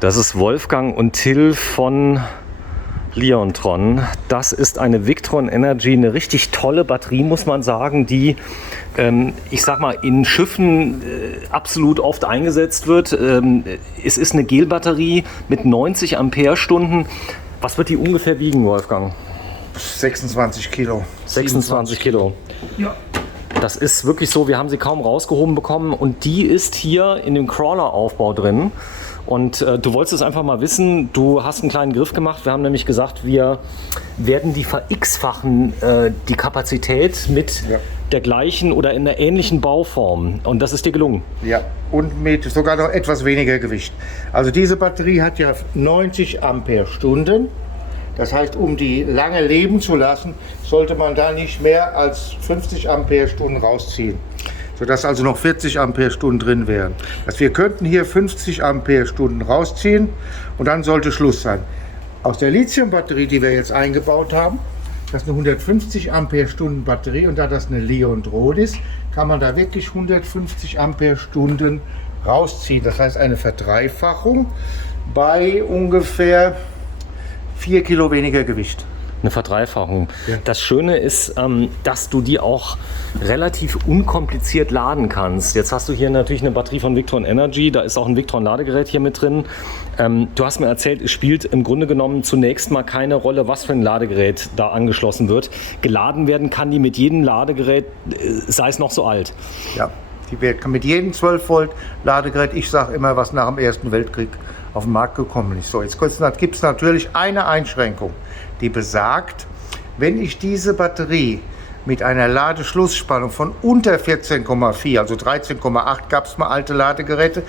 Das ist Wolfgang und Till von Leontron. Das ist eine Victron Energy, eine richtig tolle Batterie, muss man sagen, die, ich sag mal, in Schiffen absolut oft eingesetzt wird. Es ist eine Gelbatterie mit 90 Ampere-Stunden. Was wird die ungefähr wiegen, Wolfgang? 26 Kilo. 26 Kilo. Ja. Das ist wirklich so, wir haben sie kaum rausgehoben bekommen und die ist hier in dem Crawler-Aufbau drin. Und du wolltest es einfach mal wissen, du hast einen kleinen Griff gemacht. Wir haben nämlich gesagt, wir werden die ver-x-fachen die Kapazität mit der gleichen oder in einer ähnlichen Bauform. Und das ist dir gelungen. Ja, und mit sogar noch etwas weniger Gewicht. Also diese Batterie hat ja 90 Ampere-Stunden. Das heißt, um die lange leben zu lassen, sollte man da nicht mehr als 50 Ampere-Stunden rausziehen. Sodass also noch 40 Ampere-Stunden drin wären. Also wir könnten hier 50 Ampere-Stunden rausziehen und dann sollte Schluss sein. Aus der Lithium-Batterie, die wir jetzt eingebaut haben, das ist eine 150 Ampere-Stunden Batterie und da das eine Leontron ist, kann man da wirklich 150 Ampere-Stunden rausziehen. Das heißt eine Verdreifachung bei ungefähr 4 Kilo weniger Gewicht. Eine Verdreifachung. Ja. Das Schöne ist, dass du die auch relativ unkompliziert laden kannst. Jetzt hast du hier natürlich eine Batterie von Victron Energy, da ist auch ein Victron Ladegerät hier mit drin. Du hast mir erzählt, es spielt im Grunde genommen zunächst mal keine Rolle, was für ein Ladegerät da angeschlossen wird. Geladen werden kann die mit jedem Ladegerät, sei es noch so alt. Ja, die wird mit jedem 12 Volt Ladegerät, ich sage immer, was nach dem Ersten Weltkrieg auf den Markt gekommen ist. So, jetzt gibt es natürlich eine Einschränkung, die besagt, wenn ich diese Batterie mit einer Ladeschlussspannung von unter 14,4, also 13,8 gab es mal alte Ladegeräte,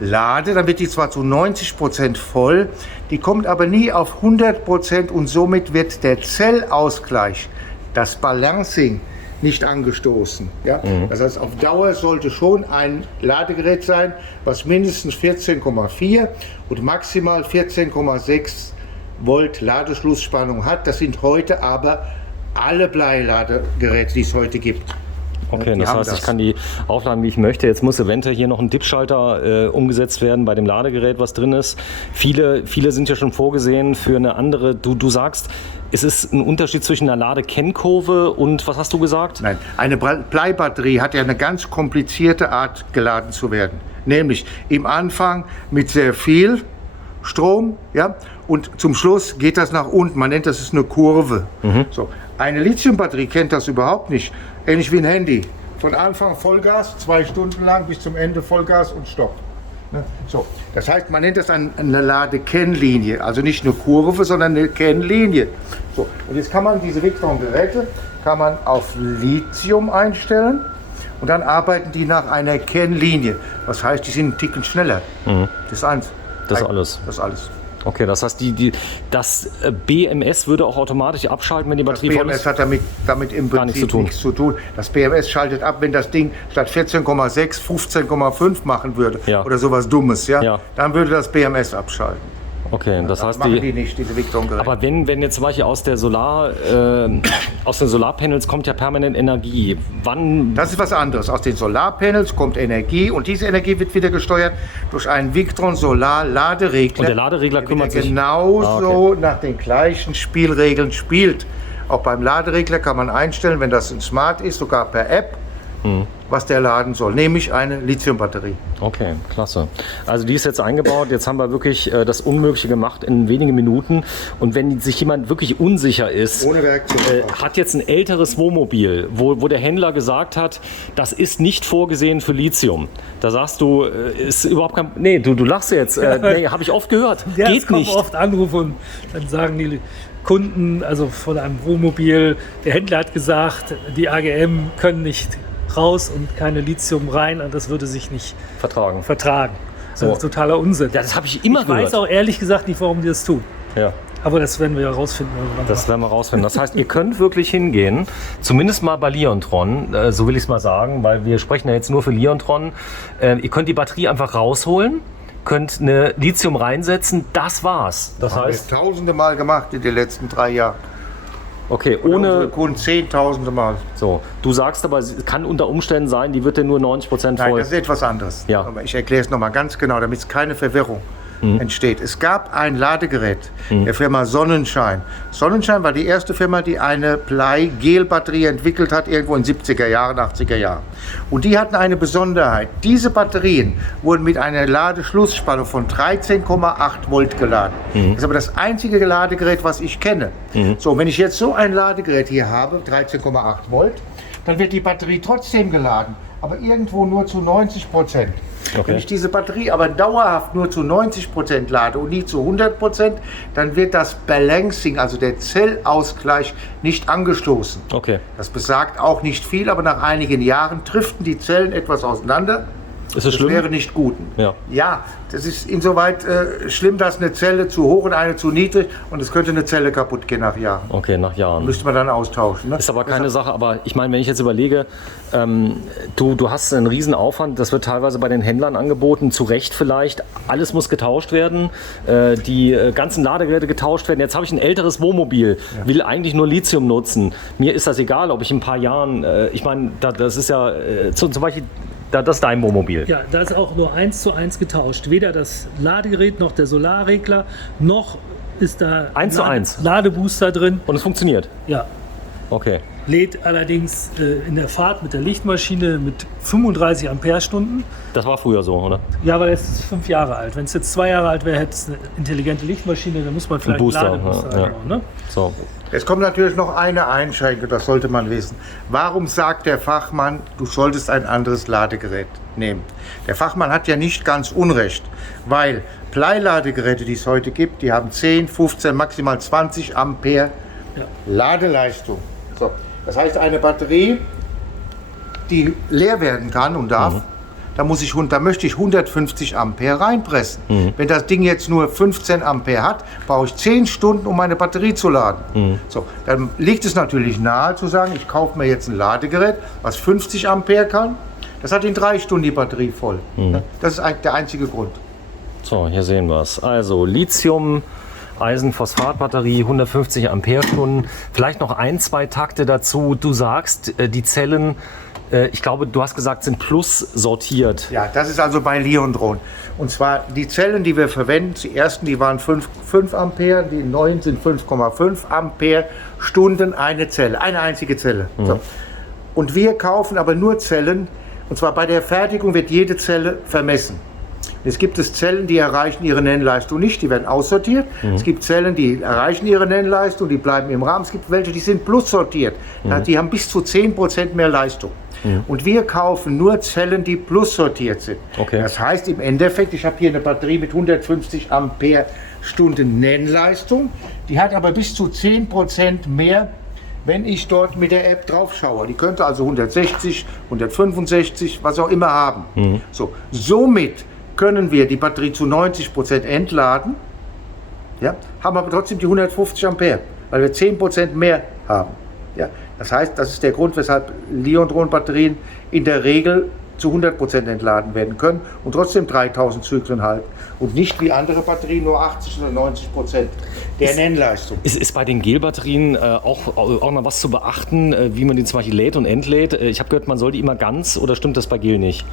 lade, dann wird die zwar zu 90% voll, die kommt aber nie auf 100% und somit wird der Zellausgleich, das Balancing, nicht angestoßen. Ja? Das heißt, auf Dauer sollte schon ein Ladegerät sein, was mindestens 14,4 und maximal 14,6 Volt Ladeschlussspannung hat. Das sind heute aber alle Bleiladegeräte, die es heute gibt. Okay, das heißt, ich kann die aufladen, wie ich möchte. Jetzt muss eventuell hier noch ein Dipschalter umgesetzt werden bei dem Ladegerät, was drin ist. Viele sind ja schon vorgesehen für eine andere. Du sagst, es ist ein Unterschied zwischen einer Ladekennkurve und was hast du gesagt? Nein, eine Bleibatterie hat ja eine ganz komplizierte Art, geladen zu werden. Nämlich im Anfang mit sehr viel Strom, ja, und zum Schluss geht das nach unten. Man nennt das ist eine Kurve. So, eine Lithiumbatterie kennt das überhaupt nicht. Ähnlich wie ein Handy. Von Anfang Vollgas, 2 Stunden lang bis zum Ende Vollgas und Stopp. Ne? So, das heißt, man nennt das eine Ladekennlinie. Also nicht eine Kurve, sondern eine Kennlinie. So, und jetzt kann man diese Victron-Geräte auf Lithium einstellen und dann arbeiten die nach einer Kennlinie. Das heißt, die sind einen Ticken schneller. Das ist eins. Das ist alles. Das ist alles. Okay, das heißt, das BMS würde auch automatisch abschalten, wenn die Batterie voll ist? Das BMS hat damit im Prinzip nichts zu tun. Das BMS schaltet ab, wenn das Ding statt 14,6 15,5 machen würde oder sowas Dummes, ja? Dann würde das BMS abschalten. Okay, das heißt, machen die nicht, diese Victron-Geräte. Aber wenn jetzt zum Beispiel aus den Solarpanels kommt ja permanent Energie. Wann? Das ist was anderes. Aus den Solarpanels kommt Energie und diese Energie wird wieder gesteuert durch einen Victron Solar-Laderegler. Und der Laderegler kümmert sich genauso nach den gleichen Spielregeln spielt. Auch beim Laderegler kann man einstellen, wenn das ein Smart ist, sogar per App, was der laden soll, nämlich eine Lithiumbatterie. Okay, klasse. Also die ist jetzt eingebaut, jetzt haben wir wirklich das Unmögliche gemacht in wenigen Minuten. Und wenn sich jemand wirklich unsicher ist, hat jetzt ein älteres Wohnmobil, wo der Händler gesagt hat, das ist nicht vorgesehen für Lithium. Da sagst du, ist überhaupt kein... Nee, du lachst jetzt. Nee, habe ich oft gehört. Ja, geht es kommen nicht. Oft Anrufe und dann sagen die Kunden, also von einem Wohnmobil, der Händler hat gesagt, die AGM können nicht raus und keine Lithium rein und das würde sich nicht vertragen. Das ist totaler Unsinn. Ja, das habe ich immer gehört. Ich weiß auch ehrlich gesagt nicht, warum die das tun. Ja. Aber das werden wir ja rausfinden. Das werden wir rausfinden. Das heißt, ihr könnt wirklich hingehen, zumindest mal bei Leontron, so will ich es mal sagen, weil wir sprechen ja jetzt nur für Leontron. Ihr könnt die Batterie einfach rausholen, könnt eine Lithium reinsetzen, das war's. Das heißt, haben wir tausende Mal gemacht in den letzten 3 Jahren. Okay, ohne Kunden zehntausende Mal. So, du sagst aber, es kann unter Umständen sein, die wird dir nur 90% voll. Nein, das ist etwas anderes. Ja. Aber ich erkläre es nochmal ganz genau, damit es keine Verwirrung entsteht. Es gab ein Ladegerät der Firma Sonnenschein. Sonnenschein war die erste Firma, die eine Blei-Gel-Batterie entwickelt hat, irgendwo in den 70er Jahren, 80er Jahren. Und die hatten eine Besonderheit. Diese Batterien wurden mit einer Ladeschlussspannung von 13,8 Volt geladen. Das ist aber das einzige Ladegerät, was ich kenne. So, wenn ich jetzt so ein Ladegerät hier habe, 13,8 Volt, dann wird die Batterie trotzdem geladen, aber irgendwo nur zu 90%. Okay. Wenn ich diese Batterie aber dauerhaft nur zu 90% lade und nie zu 100%, dann wird das Balancing, also der Zellausgleich, nicht angestoßen. Okay. Das besagt auch nicht viel, aber nach einigen Jahren driften die Zellen etwas auseinander. Ist das schlimm? wäre nicht gut. Ja. Das ist insoweit schlimm, dass eine Zelle zu hoch und eine zu niedrig und es könnte eine Zelle kaputt gehen nach Jahren. Okay, nach Jahren. Müsste man dann austauschen. Ne? Ist aber keine Sache, aber ich meine, wenn ich jetzt überlege, du hast einen riesen Aufwand, das wird teilweise bei den Händlern angeboten, zu Recht vielleicht, alles muss getauscht werden, die ganzen Ladegeräte getauscht werden. Jetzt habe ich ein älteres Wohnmobil, will eigentlich nur Lithium nutzen. Mir ist das egal, ob ich in ein paar Jahren, ich meine, das ist ja zum Beispiel, das ist dein Wohnmobil. Ja, da ist auch nur 1:1 getauscht. Weder das Ladegerät noch der Solarregler, noch ist da 1:1 Ladebooster drin. Und es funktioniert? Ja. Okay. Lädt allerdings in der Fahrt mit der Lichtmaschine mit 35 Ampere-Stunden. Das war früher so, oder? Ja, weil es ist 5 Jahre alt. Wenn es jetzt 2 Jahre alt wäre, hätte es eine intelligente Lichtmaschine, dann muss man vielleicht Booster, einen Ladebooster ja. einbauen. Ne? So. Es kommt natürlich noch eine Einschränkung, das sollte man wissen. Warum sagt der Fachmann, du solltest ein anderes Ladegerät nehmen? Der Fachmann hat ja nicht ganz Unrecht, weil Bleiladegeräte, die es heute gibt, die haben 10, 15, maximal 20 Ampere Ladeleistung. So. Das heißt, eine Batterie, die leer werden kann und darf, da möchte ich 150 Ampere reinpressen. Wenn das Ding jetzt nur 15 Ampere hat, brauche ich 10 Stunden, um meine Batterie zu laden. So, dann liegt es natürlich nahe zu sagen, ich kaufe mir jetzt ein Ladegerät, was 50 Ampere kann. Das hat in 3 Stunden die Batterie voll. Das ist eigentlich der einzige Grund. So, hier sehen wir es. Also Lithium, Eisenphosphatbatterie, 150 Ampere-Stunden. Vielleicht noch 1, 2 Takte dazu. Du sagst, die Zellen, ich glaube, du hast gesagt, sind plus sortiert. Ja, das ist also bei Leondron. Und zwar die Zellen, die wir verwenden, die ersten, die waren 5 Ampere, die neuen sind 5,5 Ampere Stunden eine Zelle, eine einzige Zelle. So. Und wir kaufen aber nur Zellen, und zwar bei der Fertigung wird jede Zelle vermessen. Es gibt Zellen, die erreichen ihre Nennleistung nicht, die werden aussortiert. Es gibt Zellen, die erreichen ihre Nennleistung, die bleiben im Rahmen. Es gibt welche, die sind plus sortiert. Die haben bis zu 10% mehr Leistung. Und wir kaufen nur Zellen, die plus sortiert sind. Okay. Das heißt im Endeffekt, ich habe hier eine Batterie mit 150 Ampere Stunden Nennleistung. Die hat aber bis zu 10% mehr, wenn ich dort mit der App drauf schaue. Die könnte also 160, 165, was auch immer haben. So, somit können wir die Batterie zu 90% entladen, ja, haben aber trotzdem die 150 Ampere, weil wir 10% mehr haben. Ja. Das heißt, das ist der Grund, weshalb Leondron-Batterien in der Regel zu 100% entladen werden können und trotzdem 3000 Zyklen halten und nicht wie andere Batterien nur 80 oder 90% der Nennleistung. Ist bei den Gelbatterien auch noch was zu beachten, wie man die zum Beispiel lädt und entlädt? Ich habe gehört, man soll die immer ganz, oder stimmt das bei Gel nicht?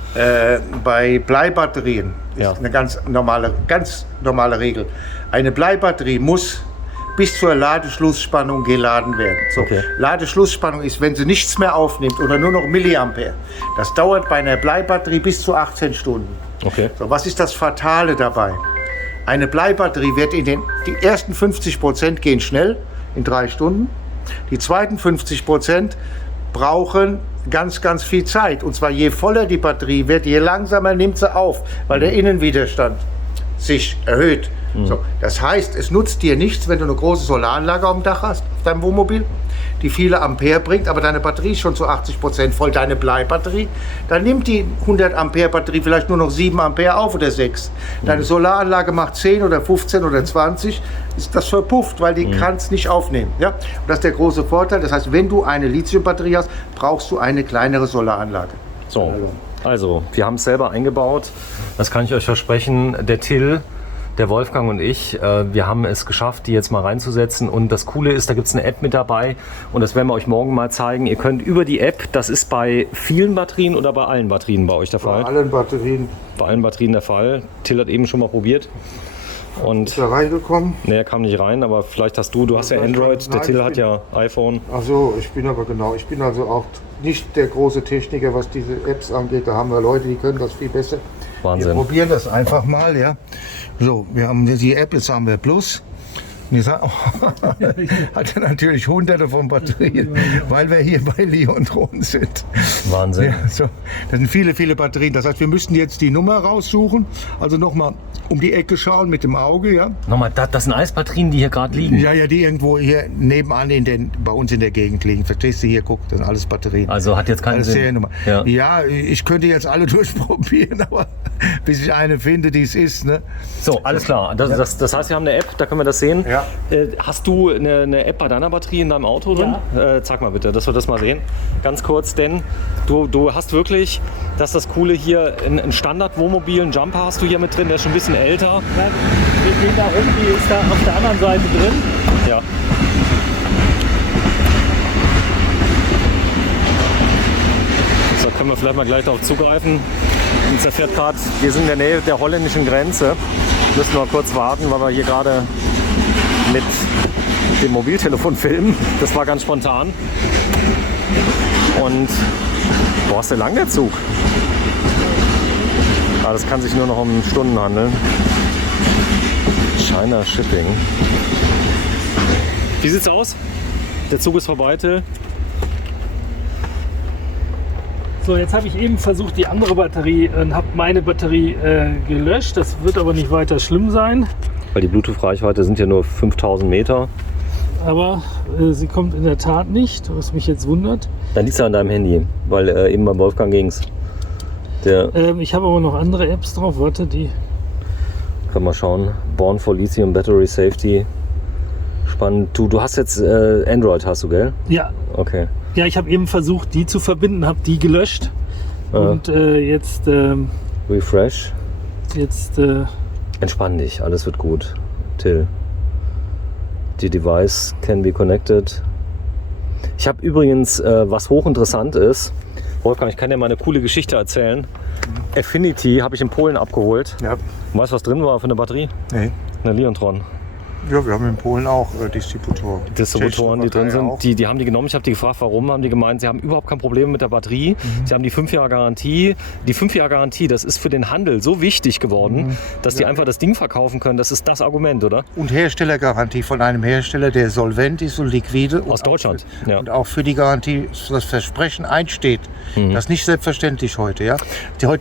Bei Bleibatterien ist eine ganz normale Regel. Eine Bleibatterie muss bis zur Ladeschlussspannung geladen werden. So, okay. Ladeschlussspannung ist, wenn sie nichts mehr aufnimmt oder nur noch Milliampere. Das dauert bei einer Bleibatterie bis zu 18 Stunden. Okay. So, was ist das Fatale dabei? Eine Bleibatterie wird die ersten 50% gehen schnell, in 3 Stunden. Die zweiten 50% brauchen ganz, ganz viel Zeit. Und zwar je voller die Batterie wird, je langsamer nimmt sie auf, weil der Innenwiderstand sich erhöht. So, das heißt, es nutzt dir nichts, wenn du eine große Solaranlage auf dem Dach hast, auf deinem Wohnmobil, die viele Ampere bringt, aber deine Batterie ist schon zu 80% voll, deine Bleibatterie. Dann nimmt die 100 Ampere Batterie vielleicht nur noch 7 Ampere auf oder 6. Deine Solaranlage macht 10 oder 15 oder 20, ist das verpufft, weil die kann es nicht aufnehmen. Ja? Und das ist der große Vorteil. Das heißt, wenn du eine Lithiumbatterie hast, brauchst du eine kleinere Solaranlage. So, also wir haben es selber eingebaut. Das kann ich euch versprechen. Der Till, der Wolfgang und ich, wir haben es geschafft, die jetzt mal reinzusetzen. Und das Coole ist, da gibt es eine App mit dabei. Und das werden wir euch morgen mal zeigen. Ihr könnt über die App, das ist bei vielen Batterien oder bei allen Batterien bei euch der Fall? Bei allen Batterien. Bei allen Batterien der Fall. Till hat eben schon mal probiert. Und Ist er reingekommen? nee, er kam nicht rein, aber vielleicht hast du hast ja Android, der Till hat ja iPhone. Achso, ich bin also auch nicht der große Techniker, was diese Apps angeht. Da haben wir Leute, die können das viel besser. Wahnsinn. Wir probieren das einfach mal, ja. So, wir haben die App, jetzt haben wir Plus. Und ich hatte natürlich hunderte von Batterien, weil wir hier bei Leontron sind. Wahnsinn. Ja, so. Das sind viele, viele Batterien. Das heißt, wir müssten jetzt die Nummer raussuchen. Also nochmal um die Ecke schauen mit dem Auge. Ja, Nochmal, das sind alles Batterien, die hier gerade liegen. ja, die irgendwo hier nebenan bei uns in der Gegend liegen. Verstehst du, hier, guck, das sind alles Batterien. Also hat jetzt keinen Alles Sinn. Seriennummer. Ja. Ja, ich könnte jetzt alle durchprobieren, aber bis ich eine finde, die es ist. Ne? So, alles klar. Das heißt, wir haben eine App, da können wir das sehen. Ja. Hast du eine App bei deiner Batterie in deinem Auto drin? Zeig mal bitte, dass wir das mal sehen. Ganz kurz, denn du hast wirklich, das ist das Coole hier, einen Standard-Wohnmobil, einen Jumper hast du hier mit drin, der ist schon ein bisschen älter. Ja, wir gehen da rum, die ist da auf der anderen Seite drin. Ja. So, können wir vielleicht mal gleich darauf zugreifen. Uns erfährt gerade, wir sind in der Nähe der holländischen Grenze. Müssen wir kurz warten, weil wir hier gerade mit dem Mobiltelefon filmen. Das war ganz spontan. Und boah, ist der lang der Zug? Ah, das kann sich nur noch um Stunden handeln. China Shipping. Wie sieht's aus? Der Zug ist vorbei, Till. So, jetzt habe ich eben versucht, die andere Batterie und habe meine Batterie gelöscht. Das wird aber nicht weiter schlimm sein. Weil die Bluetooth-Reichweite sind ja nur 5000 Meter. Aber sie kommt in der Tat nicht, was mich jetzt wundert. Dann liegt es an deinem Handy, weil eben beim Wolfgang ging's. Ich habe aber noch andere Apps drauf. Warte, die. Können wir schauen. Born for Lithium Battery Safety. Spannend. Du hast jetzt Android, hast du, gell? Ja. Okay. Ja, ich habe eben versucht, die zu verbinden, habe die gelöscht. Und jetzt. Refresh. Jetzt. Entspann dich, alles wird gut. Till. Die Device can be connected. Ich habe übrigens, was hochinteressant ist, Wolfgang, ich kann dir mal eine coole Geschichte erzählen. Affinity habe ich in Polen abgeholt. Ja. Weißt du, was drin war für eine Batterie? Nee. Eine Leontron. Ja, wir haben in Polen auch Distributoren. Distributoren, die drin sind, auch. die haben die genommen. Ich habe die gefragt, warum. Haben die gemeint, sie haben überhaupt kein Problem mit der Batterie. Sie haben die 5 Jahre Garantie. Die 5 Jahre Garantie, das ist für den Handel so wichtig geworden, dass die einfach das Ding verkaufen können. Das ist das Argument, oder? Und Herstellergarantie von einem Hersteller, der solvent ist und liquide. Aus Deutschland. Ja. Und auch für die Garantie das Versprechen einsteht. Das ist nicht selbstverständlich heute. Ja?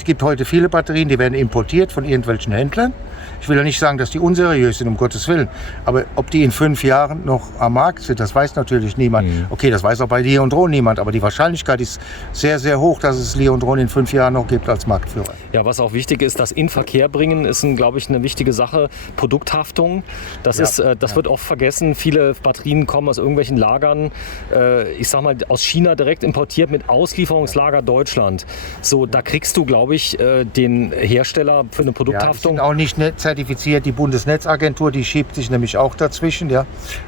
Gibt heute viele Batterien, die werden importiert von irgendwelchen Händlern. Ich will ja nicht sagen, dass die unseriös sind, um Gottes Willen. Aber ob die in 5 Jahren noch am Markt sind, das weiß natürlich niemand. Okay, das weiß auch bei Leontron niemand. Aber die Wahrscheinlichkeit ist sehr, sehr hoch, dass es Leontron in 5 Jahren noch gibt als Marktführer. Ja, was auch wichtig ist, das in Verkehr bringen, ist, glaube ich, eine wichtige Sache. Produkthaftung, das wird oft vergessen. Viele Batterien kommen aus irgendwelchen Lagern, ich sag mal, aus China direkt importiert mit Auslieferungslager Deutschland. So, da kriegst du, glaube ich, den Hersteller für eine Ja, die Produkthaftung. sind auch nicht zertifiziert. Die Bundesnetzagentur, die schiebt sich nämlich auch dazwischen, ja,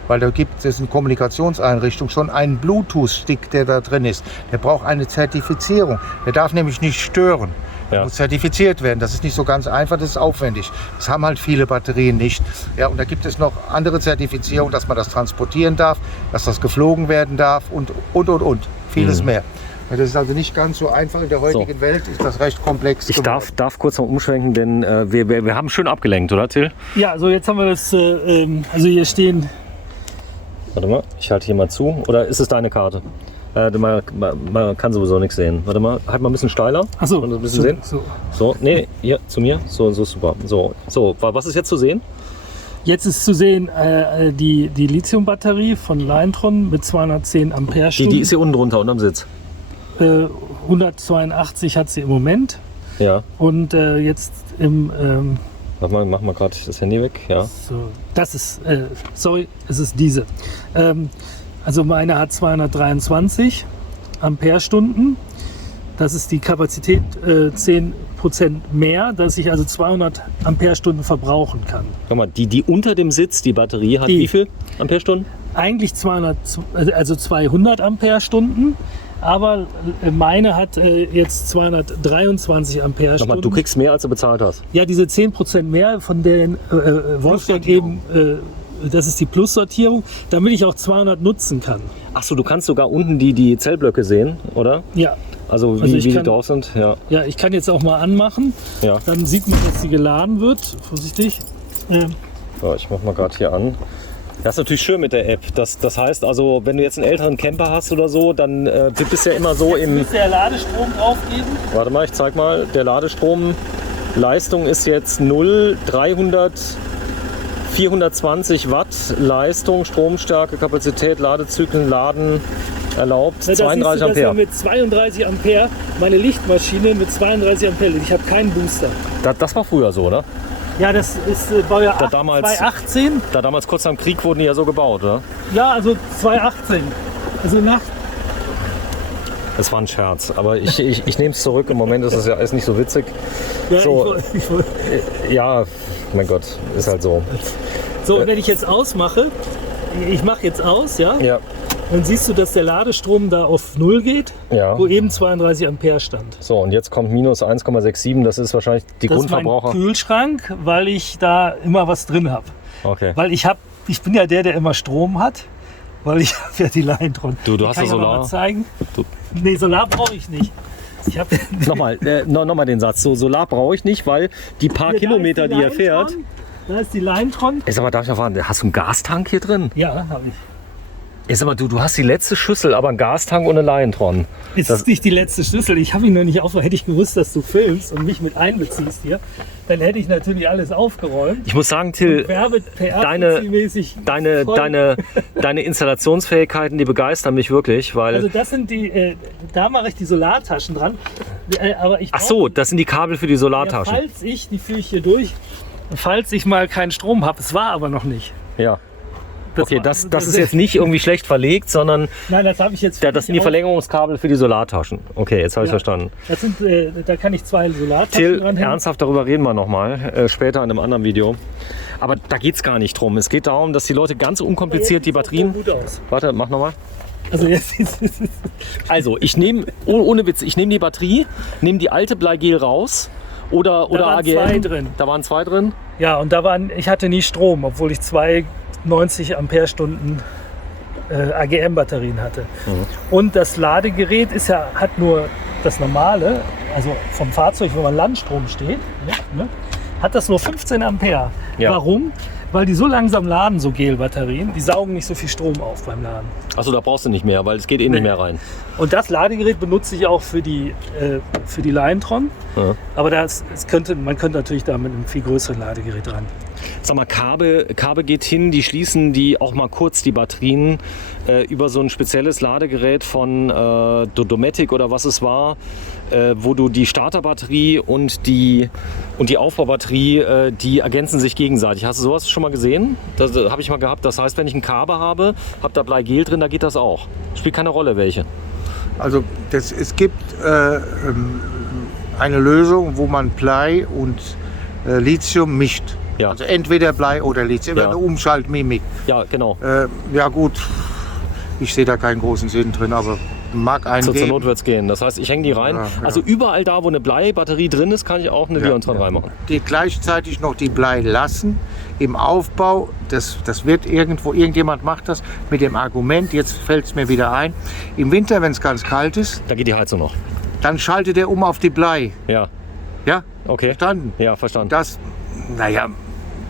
weil da gibt es in Kommunikationseinrichtungen schon einen Bluetooth-Stick, der da drin ist. Der braucht eine Zertifizierung. Der darf nämlich nicht stören. Der muss zertifiziert werden. Das ist nicht so ganz einfach, das ist aufwendig. Das haben halt viele Batterien nicht. Ja, und da gibt es noch andere Zertifizierungen, dass man das transportieren darf, dass das geflogen werden darf und. Vieles mehr. Das ist also nicht ganz so einfach. In der heutigen Welt ist das recht komplex. Ich darf kurz mal umschwenken, denn wir haben schön abgelenkt, oder Till? Ja, also jetzt haben wir das. Also hier stehen. Warte mal, ich halte hier mal zu. Oder ist es deine Karte? Man kann sowieso nichts sehen. Warte mal, halt mal ein bisschen steiler. Achso, ein bisschen sehen. So, nee, hier zu mir. So super. So, was ist jetzt zu sehen? Jetzt ist zu sehen die Lithium-Batterie von Leontron mit 210 Ampere-Stunden. Die ist hier unten drunter, unterm Sitz. 182 hat sie im Moment. Ja. Und jetzt im. Mach mal gerade das Handy weg. Ja. So, das ist. Es ist diese. Also meine hat 223 Ampere-Stunden. Das ist die Kapazität 10% mehr, dass ich also 200 Ampere-Stunden verbrauchen kann. Guck mal, die unter dem Sitz, die Batterie, hat wie viel Ampere-Stunden? Eigentlich 200 Ampere-Stunden. Aber meine hat jetzt 223 Ampere-Stunden. Nochmal, du kriegst mehr, als du bezahlt hast. Ja, diese 10% mehr, von denen Wolfgang eben, das ist die Plus-Sortierung, damit ich auch 200 nutzen kann. Achso, du kannst sogar unten die Zellblöcke sehen, oder? Ja. Also wie die drauf sind, ja. Ja, ich kann jetzt auch mal anmachen. Ja. Dann sieht man, dass sie geladen wird. Vorsichtig. So, ich mach mal gerade hier an. Das ist natürlich schön mit der App. Das heißt also, wenn du jetzt einen älteren Camper hast oder so, dann bist du ja immer so im... Müsste der Ladestrom draufgeben? Warte mal, ich zeig mal. Der Ladestrom-Leistung ist jetzt 420 Watt Leistung, Stromstärke, Kapazität, Ladezyklen, Laden erlaubt, Na, 32 Ampere. Ampere. Mit 32 Ampere, meine Lichtmaschine mit 32 Ampere. Ich habe keinen Booster. Das war früher so, oder? Ja, das ist Baujahr 2018. Da damals kurz nach dem Krieg wurden die ja so gebaut, oder? Ja, also 2018. Also nach... Das war ein Scherz, aber ich nehme es zurück. Im Moment ist es ja alles nicht so witzig. Ja, So. Ja, mein Gott, ist halt so. So, und wenn ich jetzt ausmache, ich mache jetzt aus, ja? Ja. Dann siehst du, dass der Ladestrom da auf 0 geht, Ja. wo eben 32 Ampere stand. So, und jetzt kommt minus 1,67. Das ist wahrscheinlich die Das ist mein Grundverbraucher. Kühlschrank, weil ich da immer was drin habe. Okay. Weil ich bin ja der immer Strom hat, weil ich habe ja die Leintron. Du hast kann ja ich aber Solar. mal zeigen. Du- Nee, Solar brauche ich nicht. Ich habe Nochmal den Satz. So, Solar brauche ich nicht, weil die paar Kilometer, die er fährt. Da ist die Leintron. Ist aber, darf ich noch fragen, hast du einen Gastank hier drin? Ja, habe ich. Ist aber du hast die letzte Schüssel, aber einen Gastank und eine Lion-Tron. Ist nicht die letzte Schlüssel. Ich habe ihn noch nicht aufgeräumt. Hätte ich gewusst, dass du filmst und mich mit einbeziehst hier, dann hätte ich natürlich alles aufgeräumt. Ich muss sagen, Till, deine Installationsfähigkeiten, die begeistern mich wirklich, weil... Also das sind da mache ich die Solartaschen dran. Aber ich Ach so, das sind die Kabel für die ja, Solartaschen. die führe ich hier durch, falls ich mal keinen Strom habe. Es war aber noch nicht. Ja. Okay, das war- ist jetzt nicht irgendwie schlecht verlegt, sondern Nein, das habe ich jetzt. das sind die Verlängerungskabel für die Solartaschen. Okay, jetzt habe ich Ja. verstanden. Das sind, da kann ich 2 Solartaschen Till, dranhängen. ernsthaft, darüber reden wir nochmal, später in einem anderen Video. Aber da geht es gar nicht drum. Es geht darum, dass die Leute ganz unkompliziert die Batterien... Gut aus. Warte, mach nochmal. Also jetzt Also, ich nehme, ohne Witz, ich nehme die Batterie, nehme die alte Bleigel raus oder waren AGM. 2 drin. Da waren 2 drin. Ja, und ich hatte nie Strom, obwohl ich 90 Ampere-Stunden AGM-Batterien hatte. Und das Ladegerät hat nur das normale, also vom Fahrzeug, wo man Landstrom steht, ne, hat das nur 15 Ampere. Ja. Warum? Weil die so langsam laden, so Gel-Batterien, die saugen nicht so viel Strom auf beim Laden. Achso, da brauchst du nicht mehr, weil es geht eh nicht mehr rein. Und das Ladegerät benutze ich auch für die Lion-Tron. Ja. Aber man könnte natürlich da mit einem viel größeren Ladegerät ran. Sag mal, Carbe geht hin, die schließen die auch mal kurz die Batterien über so ein spezielles Ladegerät von Dometic oder was es war, wo du die Starterbatterie und die Aufbaubatterie, die ergänzen sich gegenseitig. Hast du sowas schon mal gesehen? Das habe ich mal gehabt. Das heißt, wenn ich ein Carbe habe, habe da Bleigel drin, da geht das auch. Spielt keine Rolle, welche. Also es gibt eine Lösung, wo man Blei und Lithium mischt. Ja. Also entweder Blei oder Lithium, Ja. eine Umschaltmimik. Ja, genau. Ja gut, ich sehe da keinen großen Sinn drin, aber mag einen Zur geben. Not wird es gehen. Das heißt, ich hänge die rein. Ja, ja. Also überall da, wo eine Bleibatterie drin ist, kann ich auch eine Lion-Tron reinmachen. Die gleichzeitig noch die Blei lassen im Aufbau. Das wird irgendjemand macht das mit dem Argument, jetzt fällt es mir wieder ein, im Winter, wenn es ganz kalt ist, Da geht die Heizung noch. dann schaltet er um auf die Blei. Ja, Ja, okay. verstanden? Ja, verstanden. Das, naja,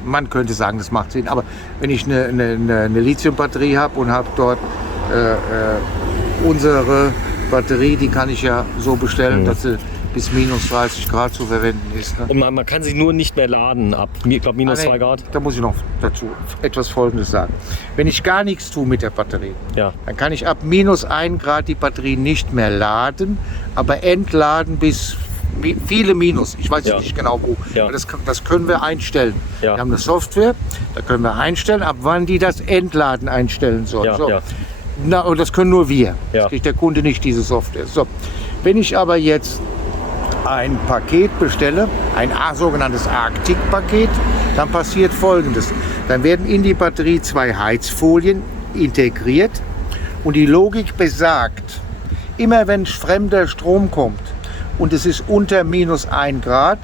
man könnte sagen, das macht Sinn. Aber wenn ich eine Lithium-Batterie habe und habe dort unsere Batterie, die kann ich ja so bestellen, dass sie bis minus 30 Grad zu verwenden ist. Ne? Und man kann sie nur nicht mehr laden ab, ich glaube, minus 2 Grad. Da muss ich noch dazu etwas Folgendes sagen. Wenn ich gar nichts tue mit der Batterie, Ja. dann kann ich ab minus 1 Grad die Batterie nicht mehr laden, aber entladen bis viele Minus. Ich weiß Ja. nicht genau wo. Ja. Aber das können wir einstellen. Ja. Wir haben eine Software, da können wir einstellen, ab wann die das Entladen einstellen soll. Ja, So. ja. Na, und das können nur wir. Ja. Das kriegt der Kunde nicht, diese Software. So. Wenn ich aber jetzt ein Paket bestelle, ein sogenanntes Arctic-Paket, dann passiert Folgendes. Dann werden in die Batterie 2 Heizfolien integriert und die Logik besagt, immer wenn fremder Strom kommt und es ist unter -1 Grad,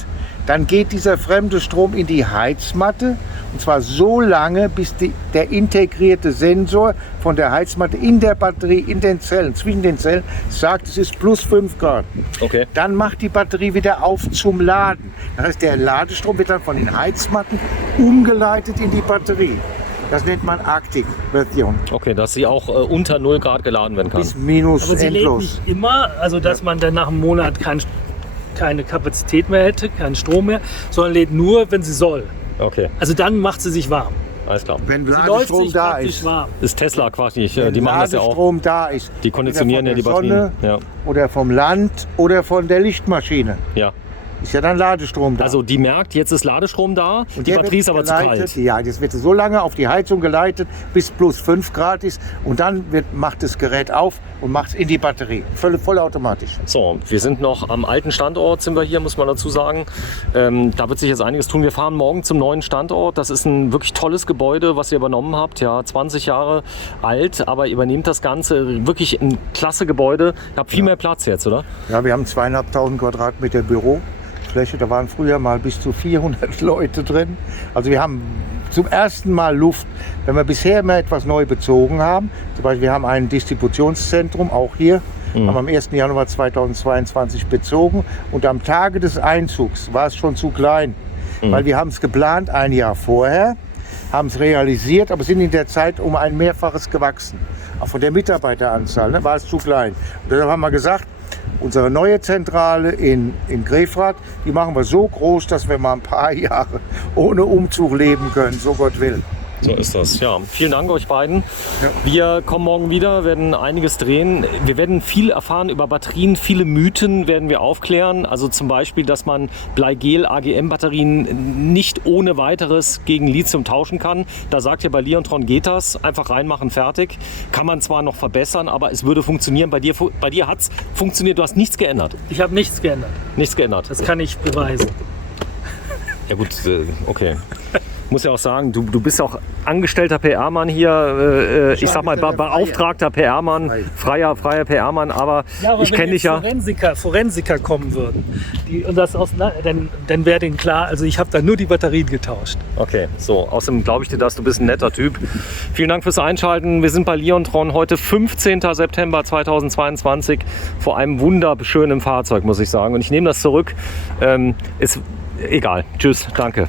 dann geht dieser fremde Strom in die Heizmatte, und zwar so lange, bis der integrierte Sensor von der Heizmatte in der Batterie, in den Zellen, zwischen den Zellen, sagt, es ist +5 Grad. Okay. Dann macht die Batterie wieder auf zum Laden. Das heißt, der Ladestrom wird dann von den Heizmatten umgeleitet in die Batterie. Das nennt man Arctic-Version. Okay, dass sie auch unter 0 Grad geladen werden kann. Bis minus Aber sie lädt endlos. nicht immer, also dass man dann nach einem Monat keine Kapazität mehr hätte, keinen Strom mehr, sondern lädt nur, wenn sie soll. Okay, Also dann macht sie sich warm. alles klar. Wenn Sie läuft Ladestrom sich da praktisch ist. warm. Ist Tesla quasi, Wenn die machen das ja auch. Ladestrom da ist. Die konditionieren ja entweder die von der Batterien. Sonne oder vom Land oder von der Lichtmaschine. Ja. Ist ja dann Ladestrom da. Also die merkt, jetzt ist Ladestrom da, Und die der Batterie wird ist aber zu geleitet, kalt. Ja, das wird so lange auf die Heizung geleitet, bis +5 Grad ist. Und dann macht das Gerät auf und macht es in die Batterie. Vollautomatisch. So, wir sind noch am alten Standort, sind wir hier, muss man dazu sagen. Da wird sich jetzt einiges tun. Wir fahren morgen zum neuen Standort. Das ist ein wirklich tolles Gebäude, was ihr übernommen habt. Ja, 20 Jahre alt, aber ihr übernehmt das Ganze. Wirklich ein klasse Gebäude. Ihr habt viel mehr Platz jetzt, oder? Ja, wir haben 2.500 Quadratmeter Bürofläche. Da waren früher mal bis zu 400 Leute drin. Also wir haben zum ersten Mal Luft, wenn wir bisher immer etwas neu bezogen haben. Zum Beispiel, wir haben ein Distributionszentrum, auch hier, haben am 1. Januar 2022 bezogen. Und am Tage des Einzugs war es schon zu klein, weil wir haben es geplant ein Jahr vorher, haben es realisiert, aber sind in der Zeit um ein Mehrfaches gewachsen. Auch von der Mitarbeiteranzahl war es zu klein. Und deshalb haben wir gesagt, unsere neue Zentrale in Grefrath, die machen wir so groß, dass wir mal ein paar Jahre ohne Umzug leben können, so Gott will. So ist das. Ja, vielen Dank euch beiden. Wir kommen morgen wieder, werden einiges drehen. Wir werden viel erfahren über Batterien. Viele Mythen werden wir aufklären. Also zum Beispiel, dass man Bleigel-AGM-Batterien nicht ohne weiteres gegen Lithium tauschen kann. Da sagt ihr, bei Leontron geht das. Einfach reinmachen, fertig. Kann man zwar noch verbessern, aber es würde funktionieren. Bei dir hat es funktioniert. Du hast nichts geändert. Ich habe nichts geändert. Nichts geändert. Das kann ich beweisen. Ja gut, okay. Muss ja auch sagen, du bist auch angestellter PR-Mann hier, ich sag mal beauftragter PR-Mann, freier PR-Mann, aber ich kenne dich ja. Forensiker kommen würden, dann wäre denen klar, also ich habe da nur die Batterien getauscht. Okay, so, außerdem glaube ich dir das, du bist ein netter Typ. Vielen Dank fürs Einschalten. Wir sind bei Leontron heute 15. September 2022 vor einem wunderschönen Fahrzeug, muss ich sagen. Und ich nehme das zurück. Ist egal. Tschüss, danke.